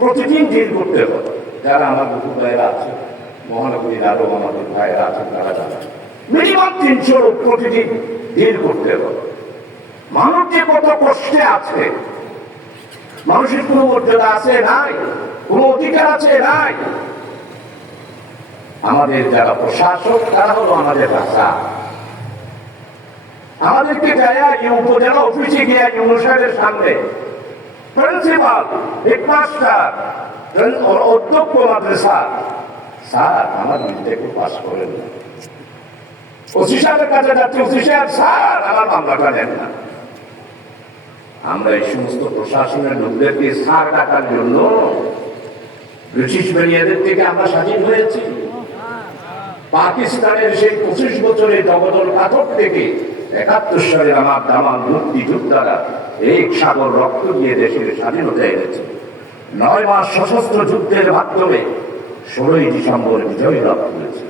প্রতিদিন ডিল করতে হবে। যারা আমার দুপুর ভাইয়েরা আছে, মহানগরীর আরো আমাদের ভাইয়েরা আছেন, তারা জানেন মিনিমাম 300 লোক প্রতিদিন ডিল করতে হবে। মানুষ যে কত কষ্টে আছে, মানুষের কোনো মর্যাদা আছে নাই, কোনো অধিকার আছে নাই। আমাদের যারা প্রশাসক তারা হলো আমাদের রাজা। আমাদেরকে যায় উপজেলা অফিসে গিয়ে ইউনিভার্সিটির সামনে প্রিন্সিপাল, হেডমাস্টার, অধ্যক্ষ মাদ্রাসা, স্যার আমার বিলটা একটু পাস করেন না। ওসি সাহেবের কাছে যাচ্ছে, ওসি সাহেব স্যার আমার মামলাটা নেন না। আমরা এই সমস্ত প্রশাসনের লোকদেরকে স্যার ডাকার জন্য ব্রিটিশ বেরিয়াদের থেকে আমরা স্বাধীন হয়েছি। পাকিস্তানের সেই 25 বছরের জগদল পাথর থেকে 71 সালে আমার দামাল মুক্তিযোদ্ধারা এক সাগর রক্ত দিয়ে দেশের স্বাধীনতা এনেছে। 9 মাস সশস্ত্র যুদ্ধের মাধ্যমে 16ই ডিসেম্বর বিজয় লাভ করেছে।